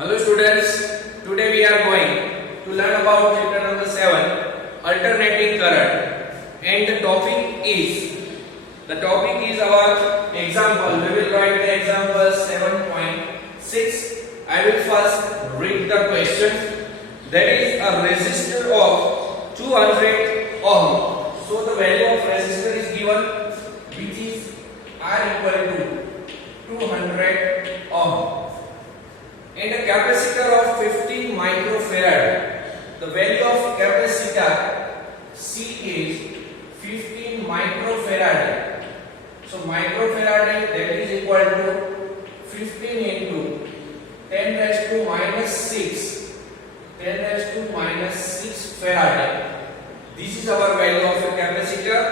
Hello students, today we are going to learn about chapter number 7, alternating current, and the topic is our example. We will write the example 7.6. I will first read the question. There is a resistor of 200 ohm. So the value of resistor is given, which is R equal to 200 ohm. And a capacitor of 50 microfarad. The value of capacitor C is 15 microfarad. So microfarad that is equal to 15 into 10 raised to minus 6. 10 raised to minus 6 farad. This is our value of a capacitor.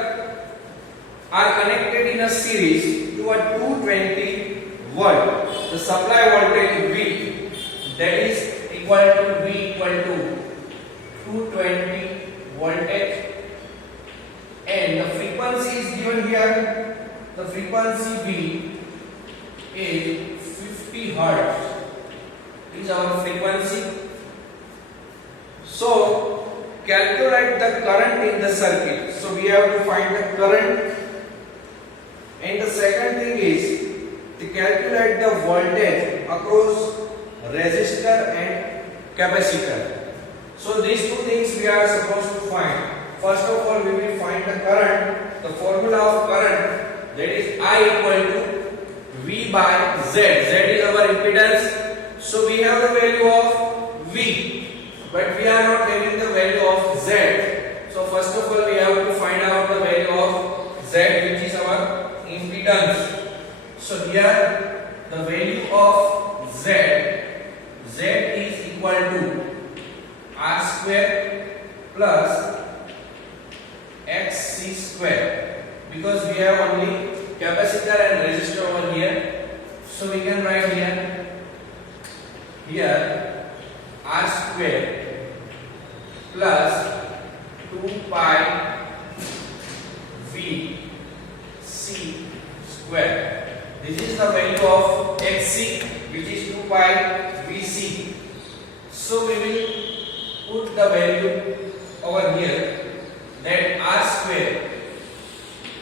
Are connected in a series to a 220 volt. The supply voltage V, that is equal to V equal to 220 voltage, and the frequency is given here. The frequency V is 50 hertz. Is our frequency. So calculate the current in the circuit. So we have to find the current, and the second thing is to calculate the voltage across resistor and capacitor. So these two things we are supposed to find. First of all, we will find the current. The formula of current, that is I equal to V by Z. Z is our impedance. So we have the value of V, but we are not having the value of Z. So first of all, we have to find out the value of Z, which is our impedance. So here the value of Z is equal to R square plus XC square, because we have only capacitor and resistor over here. So we can write here R square plus 2 pi V C square. This is the value of XC, which is 2 pi VC. So we will put the value over here, that R square.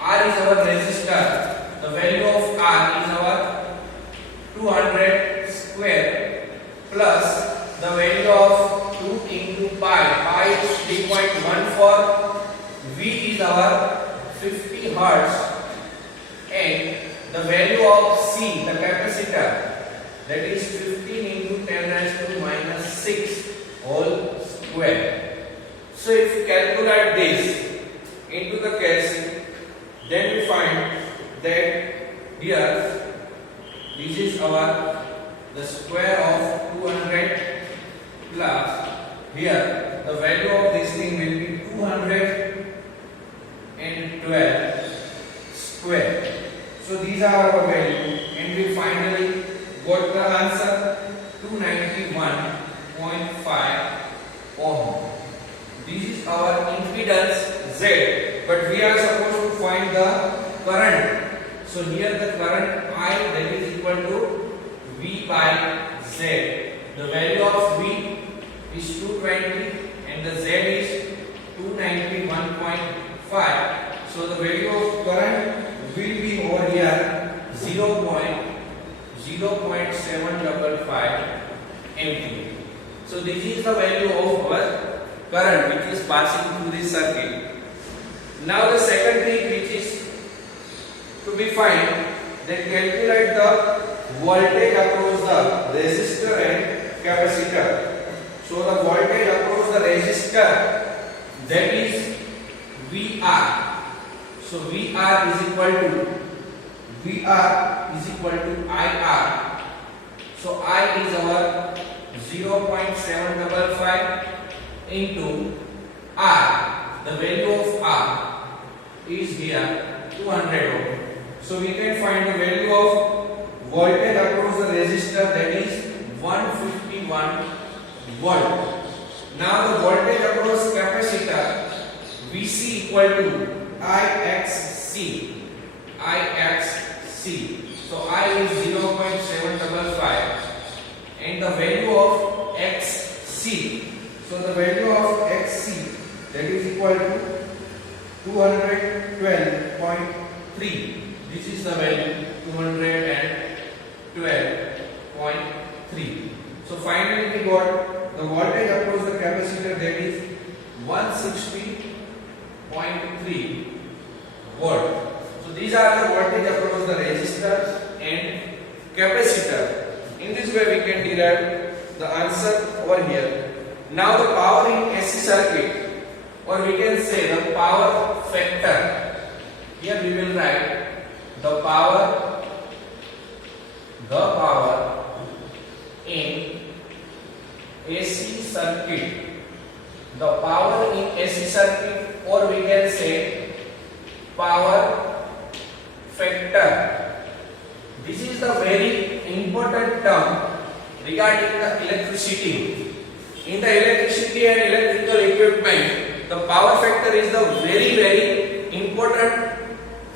R is our resistor. The value of R is our 200 square plus the value of 2 into pi. Pi is 3.14. V is our 50 hertz, and the value of C, the capacitor, that is 15 into 10 raised to minus 6 whole square. So if you calculate this into the case, then we find that here this is our the square of 200 plus here the value of this thing will be 212 square. So these are our value, and we finally got the answer 291.5 ohm. This is our impedance Z, but we are supposed to find the current. So here the current I, that is equal to V by Z. The value of V is 220 and the Z is 291.5. So the value of current will be over here 0.755 ampere. So this is the value of our current which is passing through this circuit. Now the second thing which is to be find, that calculate the voltage across the resistor and capacitor. So the voltage across the resistor, that is VR. So VR is equal to IR. So I is our 0.755 into R. The value of R is here 200 ohm. So we can find the value of voltage across the resistor, that is 151 volt. Now the voltage across capacitor, VC equal to IXC. So I is 0.755 and the value of xc. So the value of xc, that is equal to 212.3. This is the value 212.3. So finally we got the voltage across the capacitor, that is 160.3 volt. So these are the voltage across the resistor and capacitor. In this way we can derive the answer over here. Now the power in AC circuit, or we can say the power factor. Here we will write the power in AC circuit. The power in AC circuit, or we can say power factor. This is the very important term regarding the electricity. In the electricity and electrical equipment, the power factor is the very important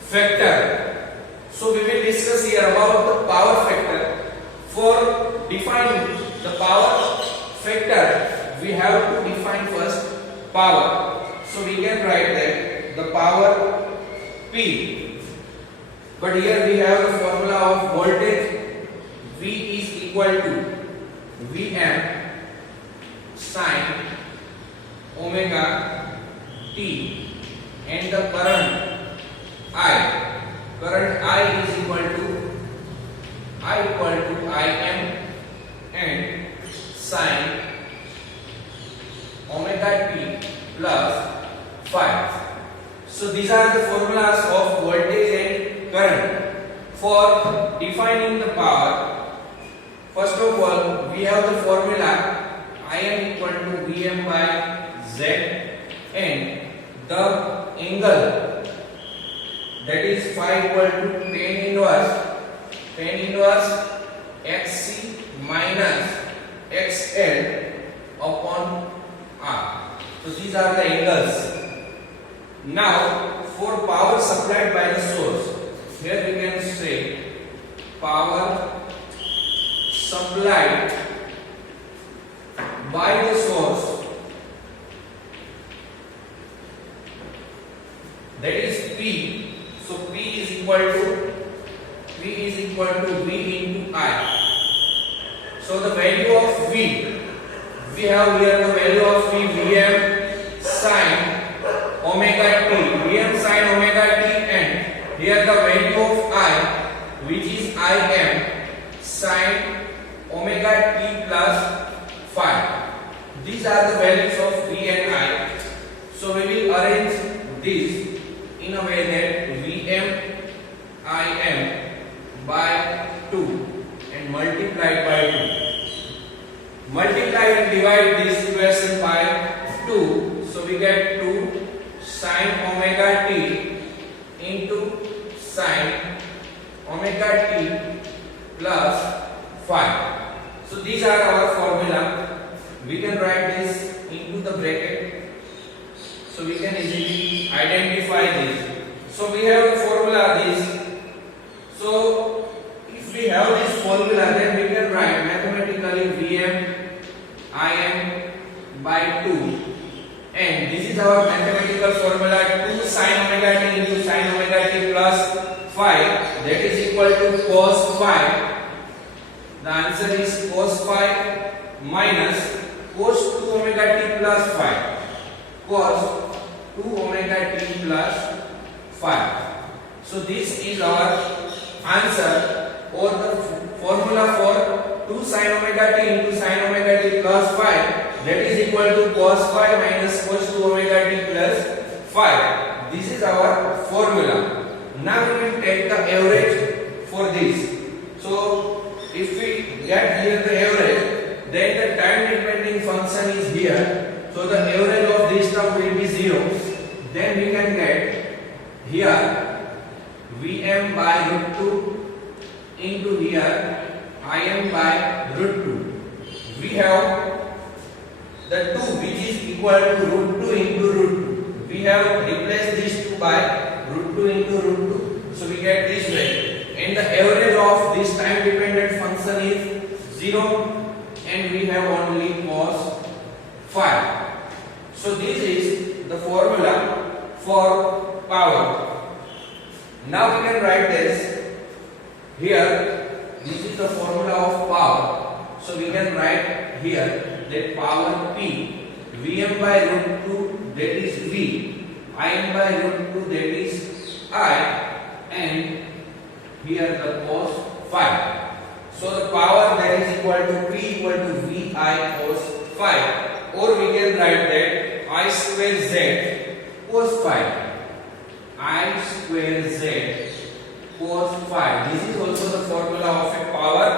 factor. So we will discuss here about the power factor. For defining the power factor, we have to define first power. So we can write that the power P. But here we have the formula of voltage. V is equal to Vm sin omega t, and the current I is equal to Im and sin omega t plus phi. So these are the formulas of voltage and current. For defining the power, first of all we have the formula Im equal to Vm by Z, and the angle, that is phi, equal to tan inverse Xc minus XL upon R. So these are the angles. Now for power supplied by the source, here we can say power supplied by the source, that is P. So P is equal to V into I. So the value of V, we have here the value of V, Vm sin omega t, Vm sin omega t, and here the value of I, which is Im sin omega t plus phi. These are the values of V and I. So we will arrange this in a way that Vm Im by 2 and multiplied by 2. Multiply and divide this equation by 2. So we get 2 sin omega t into sin omega t plus phi. So these are our formula. We can write this into the bracket, so we can easily identify this. So we have the formula this. So if we have this formula, then we can write mathematically Vm Im by 2, and this is our mathematical formula, 2 sin omega t into sin omega t plus phi, that is equal to cos phi. The answer is cos phi minus cos 2 omega t plus phi, cos 2 omega t plus phi. So this is our answer, or the formula for 2 sin omega t into sin omega t plus phi, that is equal to cos phi minus cos 2 omega t plus phi. This is our formula. Now we will take the average for this. So if we get here the average, then the time depending function is here. So the average of this term will be 0. Then we can get here Vm by root 2 into here Im by root 2. We have the 2 which is equal to root 2 into root 2. We have replaced these 2 by root 2 into root 2. So we get this way. And the average of this time dependent function is 0. for power. Now we can write this here. This is the formula of power. So we can write here that power P, Vm by root 2, that is V, Im by root 2, that is I, and here the cos phi. So the power that is equal to P equal to Vi cos phi, or we can write that I square Z cos phi. I square Z cos phi. This is also the formula of a power,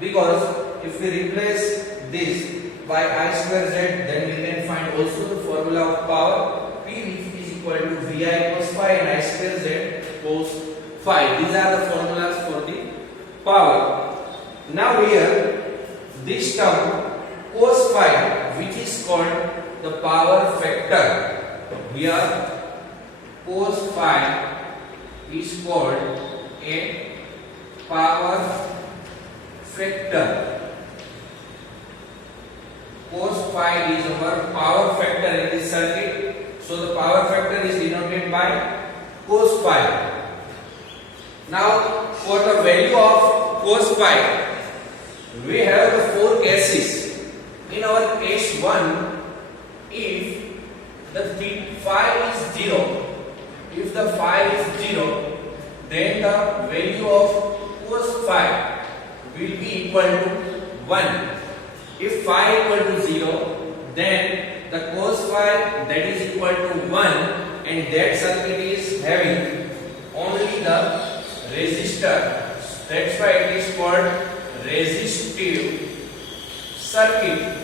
because if we replace this by I square Z, then we can find also the formula of power P, which is equal to Vi cos phi and I square Z cos phi. These are the formulas for the power. Now here this term cos phi, which is called the power factor. Here cos phi is called a power factor. Cos phi is our power factor in this circuit. So the power factor is denoted by cos phi. Now for the value of cos phi, we have the four cases. In our case 1, if the phi is 0, if the phi is 0, then the value of cos phi will be equal to 1. If phi equal to 0, then the cos phi that is equal to 1, and that circuit is having only the resistor. That's why it is called resistive circuit.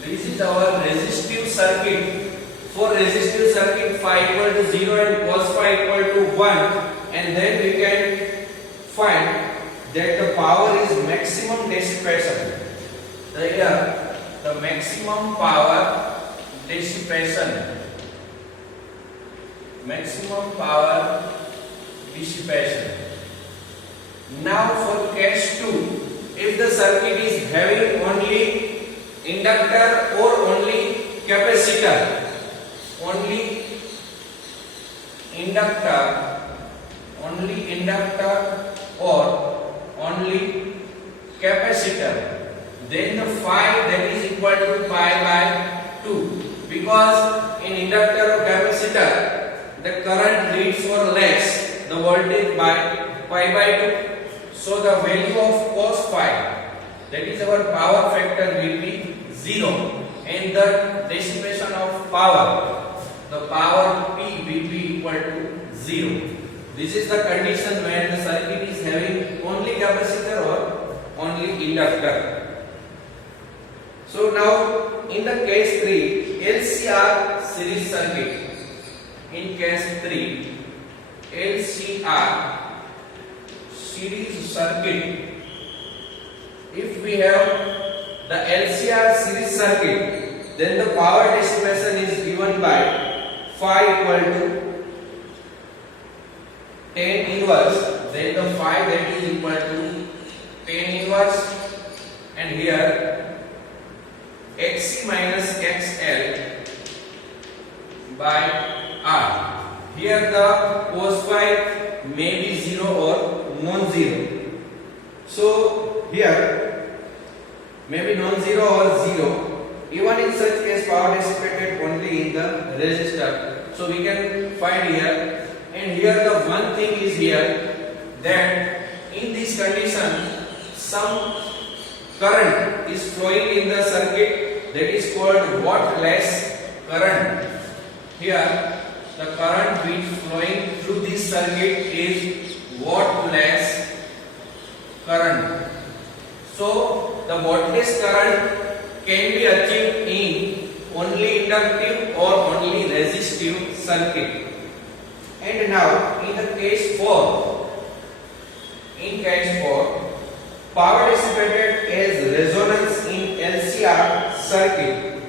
This is our resistive circuit. For resistive circuit, phi equal to 0 and cos phi equal to 1, and then we can find that the power is maximum dissipation. The maximum power dissipation. Maximum power dissipation. Now for case 2, if the circuit is having only inductor or only capacitor, only inductor or only capacitor, then the phi that is equal to pi by 2, because in inductor or capacitor the current leads or lags the voltage by pi by 2. So the value of cos phi, that is our power factor, will be 0, and the dissipation of power, the power P, will be equal to 0. This is the condition when the circuit is having only capacitor or only inductor. So now in the case 3, LCR series circuit. In case 3, LCR series circuit, if we have the LCR series circuit, then the power dissipation is given by phi equal to tan inverse, then the phi that is equal to tan inverse, and here XC minus XL by R. Here the cos phi may be 0 or non-zero. So here may be non-zero or 0. Even in such case, power dissipated only in the resistor. So we can find here, and here the one thing is here that in this condition some current is flowing in the circuit, that is called wattless current. Here the current which flowing through this circuit is wattless current. So the wattless current can be achieved in only inductive or only resistive circuit. And now in the case 4, power dissipated as resonance in LCR circuit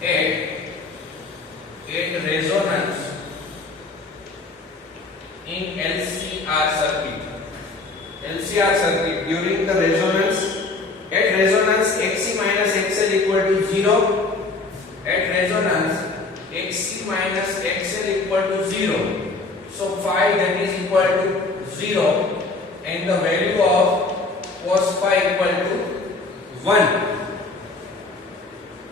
at resonance in LCR circuit during the resonance. At resonance, Xc minus XL equal to 0. At resonance, xc minus xl equal to 0. So phi that is equal to 0 and the value of cos phi equal to 1.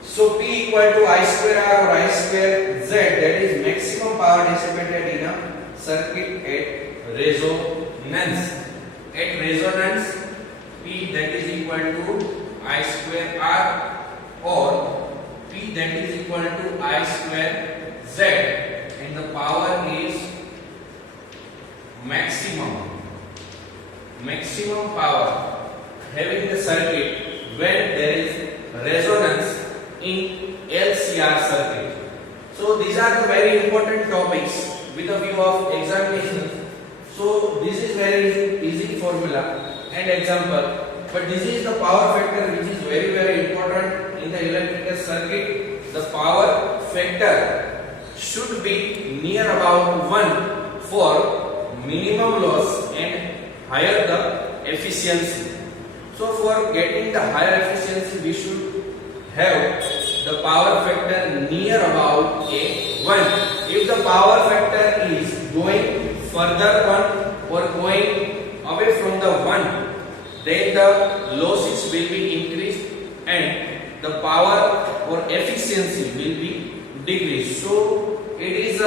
So P equal to I square R or I square Z, that is maximum power dissipated in a circuit at resonance. At resonance, P that is equal to I square R or P that is equal to I square Z, and the power is maximum power having the circuit when there is resonance in LCR circuit. So these are the very important topics with a view of examination. So this is very easy formula and example, but this is the power factor which is very important in the electrical circuit. The power factor should be near about 1 for minimum loss and higher the efficiency. So for getting the higher efficiency, we should have the power factor near about a 1. If the power factor is going further 1 or going away from the 1, then the losses will be increased and the power or efficiency will be decreased. So it is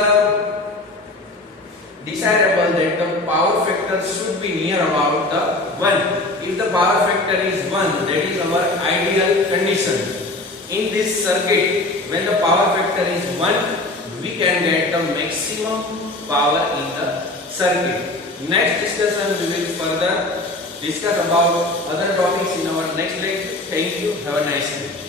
desirable that the power factor should be near about the 1. If the power factor is 1, that is our ideal condition. In this circuit, when the power factor is 1, we can get the maximum power in the circuit. Next discussion, we will further discuss about other topics in our next lecture. Thank you. Have a nice day.